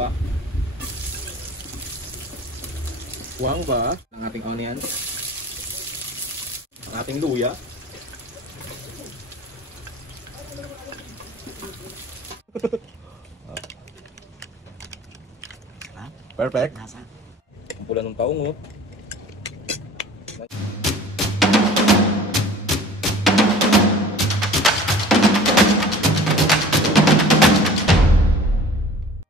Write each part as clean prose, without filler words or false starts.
pa. Buwang ba ang ating onion? Ang ating luya. Perfect. Ang pula ng taong oh.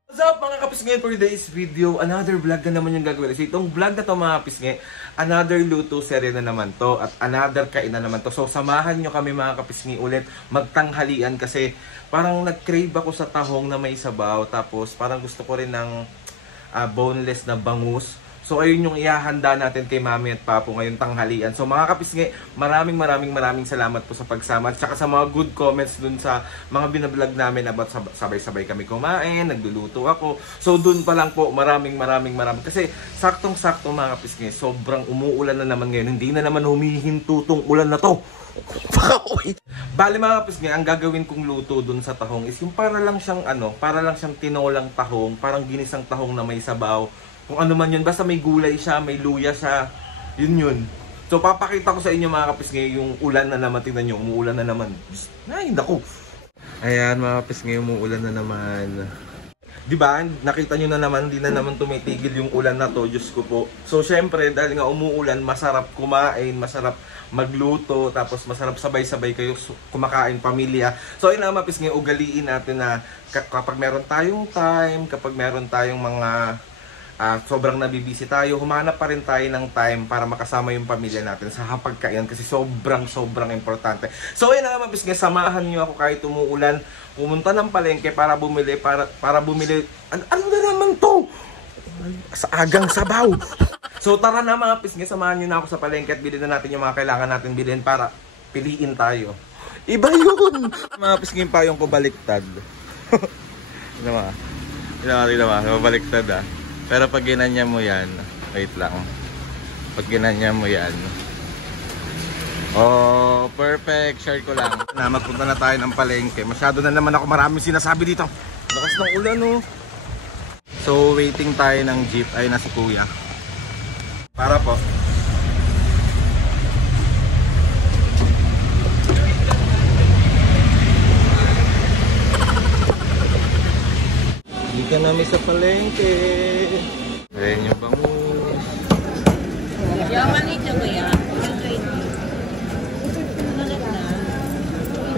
What's up mga kapisngi, for today's video, another vlog na naman yung gagawin. So itong vlog na to mga kapisngi, another luto serye na naman to at another kain na naman to. So samahan nyo kami mga kapisngi ulit magtanghalian kasi parang nag-crave ako sa tahong na may sabaw. Tapos parang gusto ko rin ng boneless na bangus. So ayun yung ihahanda natin kay Mami at Papo ngayong tanghalian. So mga kapisngi, maraming salamat po sa pagsama at saka sa mga good comments dun sa mga binablog namin about sabay-sabay kami kumain, nagluluto ako. So dun pa lang po, maraming kasi saktong-sakto mga kapisngi, sobrang umuulan na naman ngayon. Hindi na naman humihinto tong ulan na to. Bali mga kapisngi, ang gagawin kong luto dun sa tahong is yung para lang siyang tinolang tahong, parang ginisang tahong na may sabaw. Kung ano man yun, basta may gulay siya, may luya siya, yun. So papakita ko sa inyo mga kapisngi yung ulan na naman, tingnan nyo, umuulan na naman. Ay, naku. Ayan mga kapisngi, umuulan na naman. Diba, nakita nyo na naman, hindi na naman tumitigil yung ulan na to, Diyos ko po. So syempre, dahil nga umuulan, masarap kumain, masarap magluto, tapos masarap sabay-sabay kayo kumakain pamilya. So ayun na mga kapisngi, ugaliin natin na kapag meron tayong time, kapag meron tayong mga sobrang nabibisi tayo, humanap pa rin tayo ng time para makasama yung pamilya natin sa hapagkainan kasi sobrang importante. So ayun na mga kapisngi, samahan nyo ako kahit umuulan, pumunta ng palengke para bumili, para bumili, ano na naman to? Sa agang sabaw. So tara na mga kapisngi, samahan nyo na ako sa palengke at bilhin na natin yung mga kailangan natin bilhin para piliin tayo. Iba yun! Mga kapisngi, pa yung kubaliktad. Baliktad Pero pag ginanya mo yan, wait lang. Pag ginanya mo yan. Oh, perfect. Share ko lang. Magpunta na tayo ng palengke. Masyado na naman ako maraming sinasabi dito. Lakas ng ulan oh. So, waiting tayo ng jeep. Ay, nasi kuya. Para po. Hindi ka namin sa palengke. Ayan yung bangus. Yaman ito ba yan?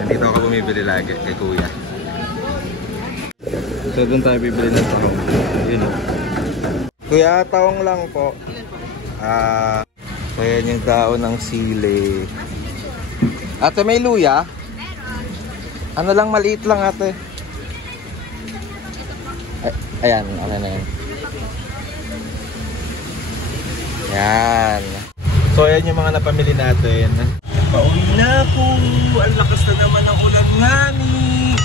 Dito ako bumibili lagi kay kuya. So doon tayo bibili ng tahong. Yun o. Kuya, tahong lang po. So yan yung daon ng sili. Ate, may luya? Ano lang, maliit lang ate. Ayan, ano na yun. Yan. So ayan yung mga napamili natin. Pauwi na po. Ang lakas na naman ng ulan nga ni.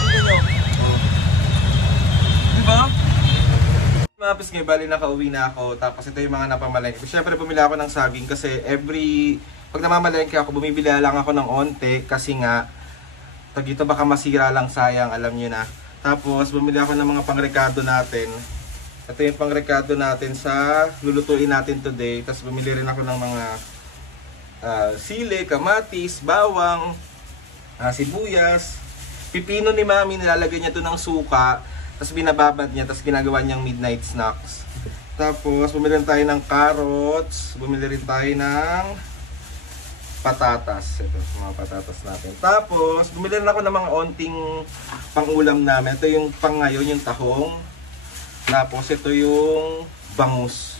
Diba? Mga kapisngi, bali nakauwi na ako. Tapos ito yung mga napamalengke. Siyempre bumili ako ng saging kasi pag namamalengke ako, bumibili lang ako ng onte. Kasi nga, dito baka masira lang, sayang, alam nyo na. Tapos bumili ako ng mga pangrekado natin. Ito yung pangrekado natin sa lulutuin natin today. Tapos bumili rin ako ng mga sili, kamatis, bawang, sibuyas, pipino ni Mami, nilalagay niya ito ng suka, tapos binababad niya, tapos ginagawa niyang midnight snacks. Tapos bumili rin tayo ng carrots, bumili rin tayo ng patatas. Ito, mga patatas natin. Tapos bumili rin ako ng mga onting pangulam namin. Ito yung pang ngayon, yung tahong. Tapos ito yung bangus.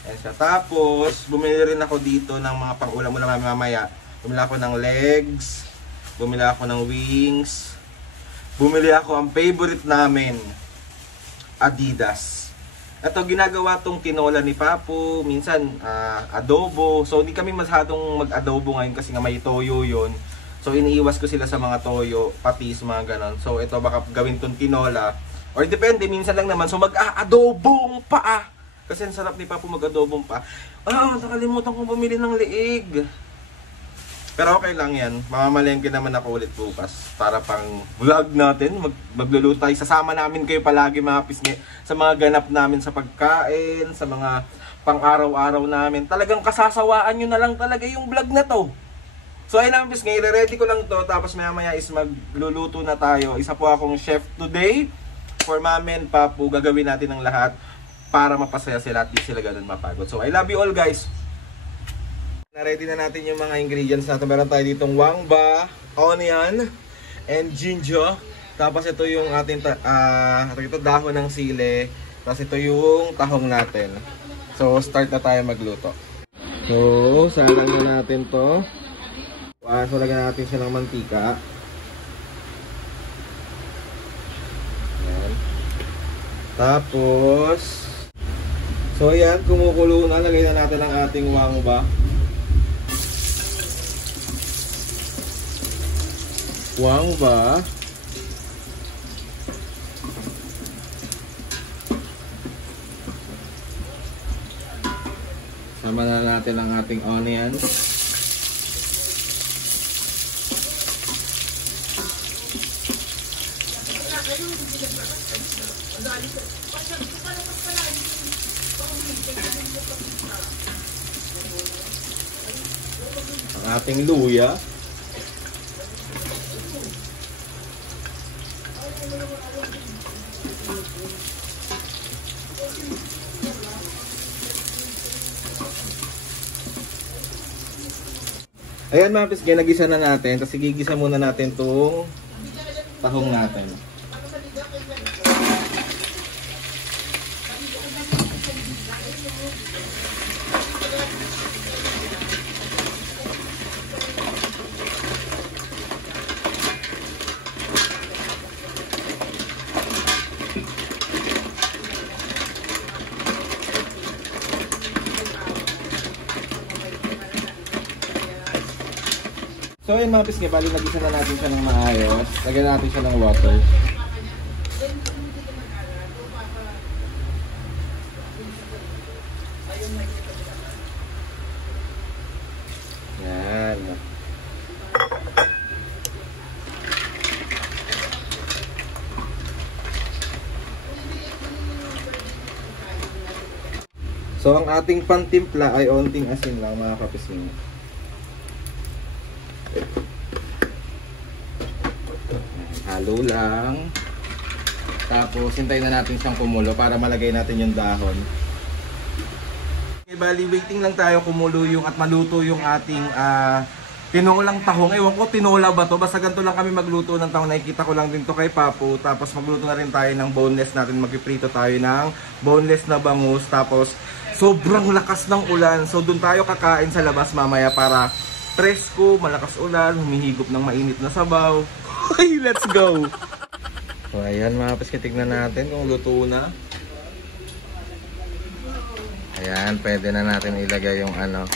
Ayan siya. Tapos, bumili rin ako dito ng mga pang-ulam-ulam mamaya. Bumili ako ng legs. Bumili ako ng wings. Bumili ako ang favorite namin, Adidas. Ito, ginagawa tong tinola ni Papo. Minsan, adobo. So, hindi kami masyadong mag-adobo ngayon kasi nga may toyo yun. So, iniiwas ko sila sa mga toyo, patis, mga ganon. So, ito, baka gawin tong tinola. Or depende, minsan lang naman. So, mag-adobong pa. Kasi ang sarap ni Papo mag-adobong pa. Nakalimutan kong bumili ng leeg. Pero okay lang yan. Mamamalengke naman ako ulit bukas para pang vlog natin. Magluluto tayo. Sasama namin kayo palagi mga pisngi sa mga ganap namin sa pagkain, sa mga pang-araw-araw namin. Talagang kasasawaan nyo na lang talaga yung vlog na to. So ayun lang pisngi, i-ready ko lang to. Tapos maya-maya is magluluto na tayo. Isa po akong chef today. For Mami and Papu, gagawin natin ang lahat para mapasaya sila at di sila ganun mapagod. So I love you all guys. Na-ready na natin yung mga ingredients natin. Meron tayo ditong wangba, onion, and ginger. Tapos ito yung ating ito dahon ng sili. Tapos ito yung tahong natin. So start na tayo magluto. So salang na natin to. So lagyan natin siya ng mantika. Ayan. Tapos so ayan, kumukulo na. Lagay na natin ang ating wangba. Wangba. Sama na natin ang ating onion. Ang ating luya. Ayan mga pisngi, nagisa na natin. Tapos igigisa muna natin itong tahong natin. So ayun mga pisngi, bali nagisa na natin siya ng maayos. Lagyan natin siya ng water. Yan. So ang ating pantimpla ay onting asin lang mga kapisngi. Halo lang. Tapos hintayin na natin siyang kumulo para malagay natin yung dahon. Okay, bali waiting lang tayo kumulo yung at maluto yung ating tinolang tahong. Ewan ko tinola ba to? Basta ganito lang kami magluto ng tahong. Nakikita ko lang din to kay Papu. Tapos magluto na rin tayo ng boneless natin. Magpiprito tayo ng boneless na bangus. Tapos sobrang lakas ng ulan. So doon tayo kakain sa labas mamaya para presko, malakas ulan, humihigop ng mainit na sabaw. Okay, let's go! So ayan mga pisngi, tignan natin kung luto na. Ayan, pwede na natin ilagay yung ano.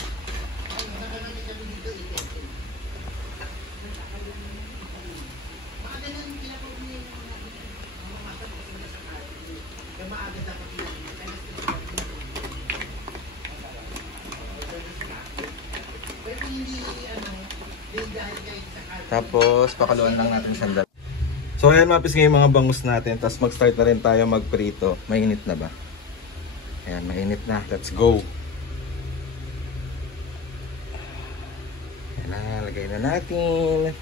Tapos pakaluan lang natin sandali. So ayan mga pisngi yung mga bangus natin. Tapos mag-start na rin tayo magprito. Mainit na ba? Ayan, mainit na. Let's go! Ayan na, lagay na natin.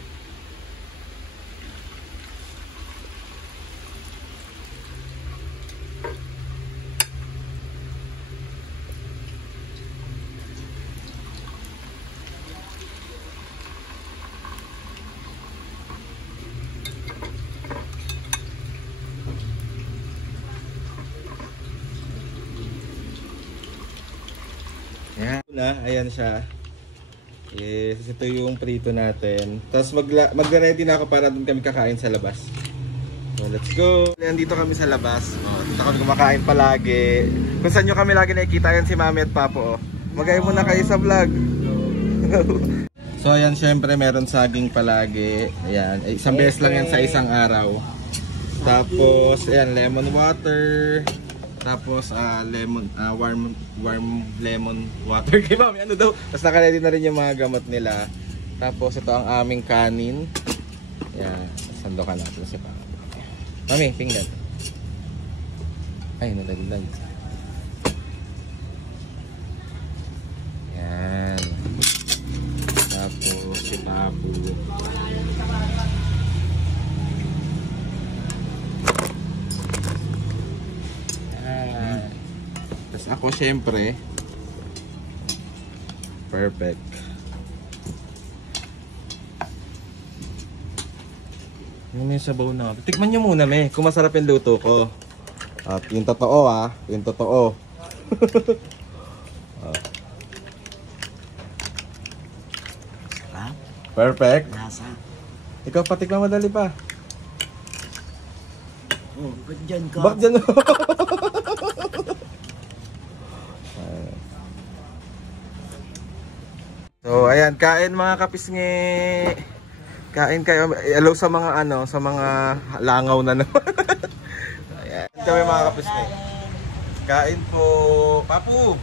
Ayan siya. Yes, ito yung prito natin. Tapos magre-ready na ako para doon kami kakain sa labas. So let's go. Nandito kami sa labas. Dito kami kumakain palagi. Kung saan nyo kami lagi nakikita, yan si Mami at Papo. Magay muna kayo sa vlog. So ayan, syempre meron saging palagi. Ayan, isang beses lang yan sa isang araw. Tapos ayan, lemon water. Tapos warm lemon water kay Mami. Ano daw? Tapos naka-ready na rin yung mga gamot nila. Tapos ito ang aming kanin. Yan, sandokan natin si Papa. Mami, pinggan. Ay, nalaglag. Yan. Tapos si Papu. Tapos ako syempre. Perfect. Yung sabaw na. Tikman nyo muna, me. Kung masarap yung luto ko. At yung totoo, ha. Yung totoo. Perfect. Lasa. Ikaw patikman madali pa. Oh, ba't dyan ka? Bak dyan. So, ayan. Kain mga kapisngi. Kain kayo. Hello sa mga ano, sa mga langaw na naman. Ayan. Kami mga kapisngi. Kain po. Papu.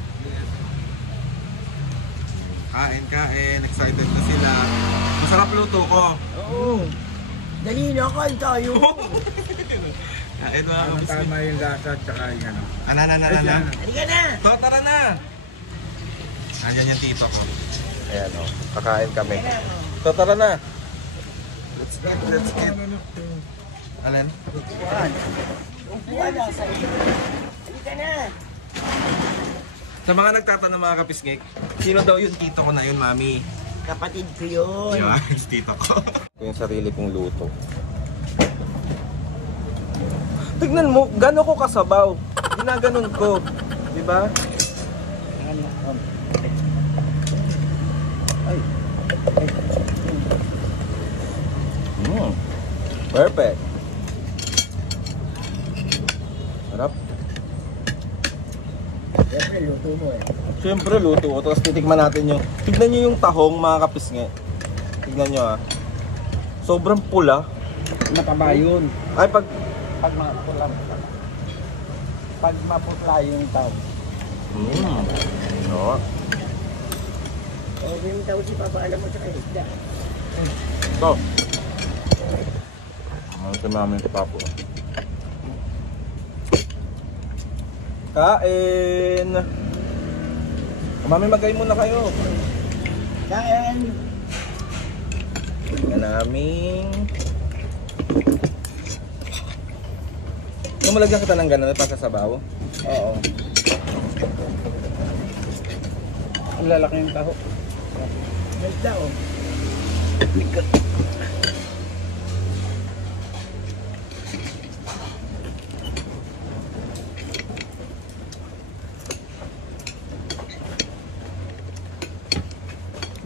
Kain, kain. Excited na sila. Masarap luto ko. Oo. Dali na, kain tayo. Kain mga kapisngi. Tama yung lasa at saka yung ano. Ana. Halika na. So, tara na. Andyan yung tito ko. Ayan o. Kakain kami. So, tara na. Let's get. Alin? Upuan. Upuan na sa iyo. Halika na. Sa mga nagtatanong mga kapisngik, sino daw yung tito ko na yun, mami? Kapatid ko yun. Yung tito ko. Yung sarili kong luto. Tignan mo, gano'n ko kasabaw. Ginaganon ko. Diba? Ay. Perfect. Harap. Siyempre, luto mo eh. Siyempre, luto ko. Tapos titigman natin yung... Tignan nyo yung tahong, mga kapisngi. Tignan nyo, ha. Sobrang pula. Mataba yun. Ay, pag... Pag mapula. Pag mapula yung tao. No. Okay yung tao si Papa, alam mo sa kaisda. Ito. Ano si mami si Papo? Kain! Mami, magay muna kayo. Kain. Tingnan namin. Malagyan kita ng gano'n para sa sabaw. Oo. Ang lalaki yung taho. Ganda oh.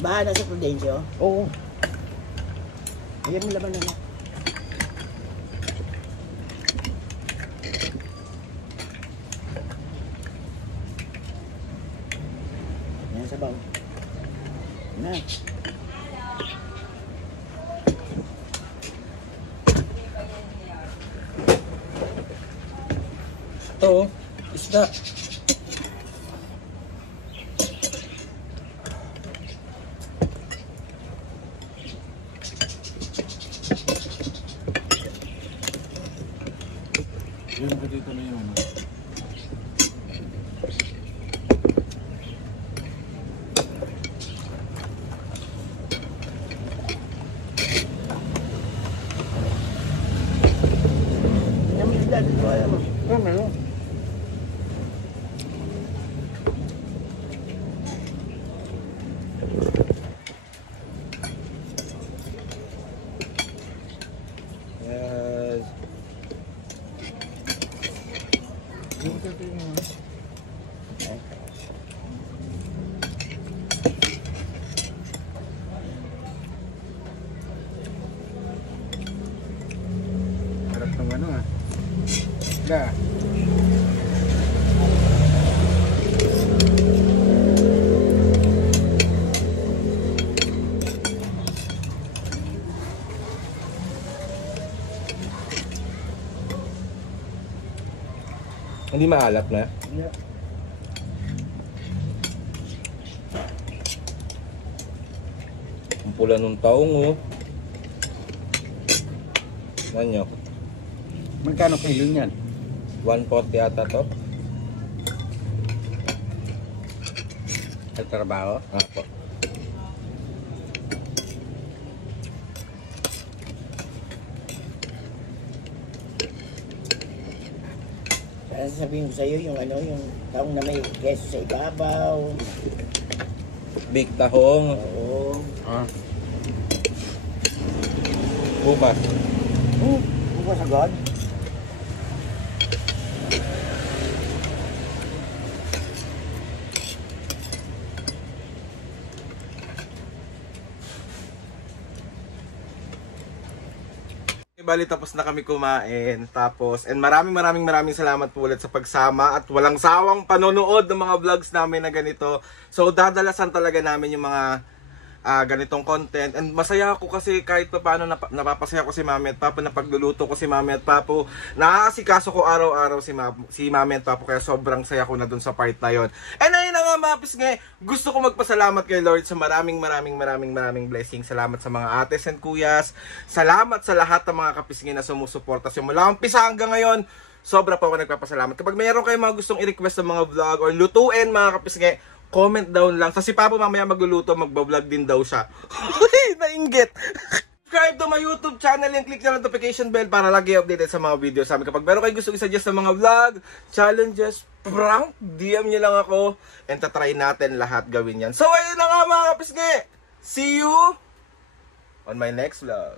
Bahala sa Prudencio. Oo. Ayan mo laban na. Ayan sa baw. Na. Ito, isda. Yung ko dito na yung ano. Ayan mo isda dito. Ayan mo. Oh, meron. Yes. Yung ko dito yung ano. Harap ng ano ah. Da. Hindi maalat na. Yeah. Ang pula nung taong, oh. Ano nyo? Magkano kilo niyan? 140 yata to. Sa trabaho? Apo. Kaya sasabihin ko sa'yo yung ano, yung taong na may keso sa ibabaw. Big tahong. Oo. Ah. Bukas. Bukas agad. Bali tapos na kami kumain. Tapos, and maraming salamat po ulit sa pagsama at walang sawang panonood ng mga vlogs namin na ganito. So, dadalasan talaga namin yung mga ganitong content. And masaya ako kasi kahit pa paano napapasaya ko si Mami at Papa, napagluluto ko si Mami at Papo. Nakakasikaso ko araw-araw si Mami at Papo, kaya sobrang saya ko na dun sa part na yon. And ayun na nga mga pisngi, gusto ko magpasalamat kay Lord sa maraming blessings. Salamat sa mga ates and kuyas. Salamat sa lahat ng mga kapisngi na sumusuporta. Simula umpisa hanggang ngayon, sobra po ako nagpapasalamat. Kapag mayroon kayong mga gustong i-request ng mga vlog or lutuin mga kapisngi, comment down lang. Sa si Papa mamaya magluluto, magbablog din daw siya. Nainggit. Subscribe to my YouTube channel and click na notification bell para lagi updated sa mga videos namin. Kapag meron kayo gusto i-suggest ng mga vlog, challenges, prank, DM nyo lang ako and tatry natin lahat gawin yan. So ayun na nga mga kapisngi. See you on my next vlog.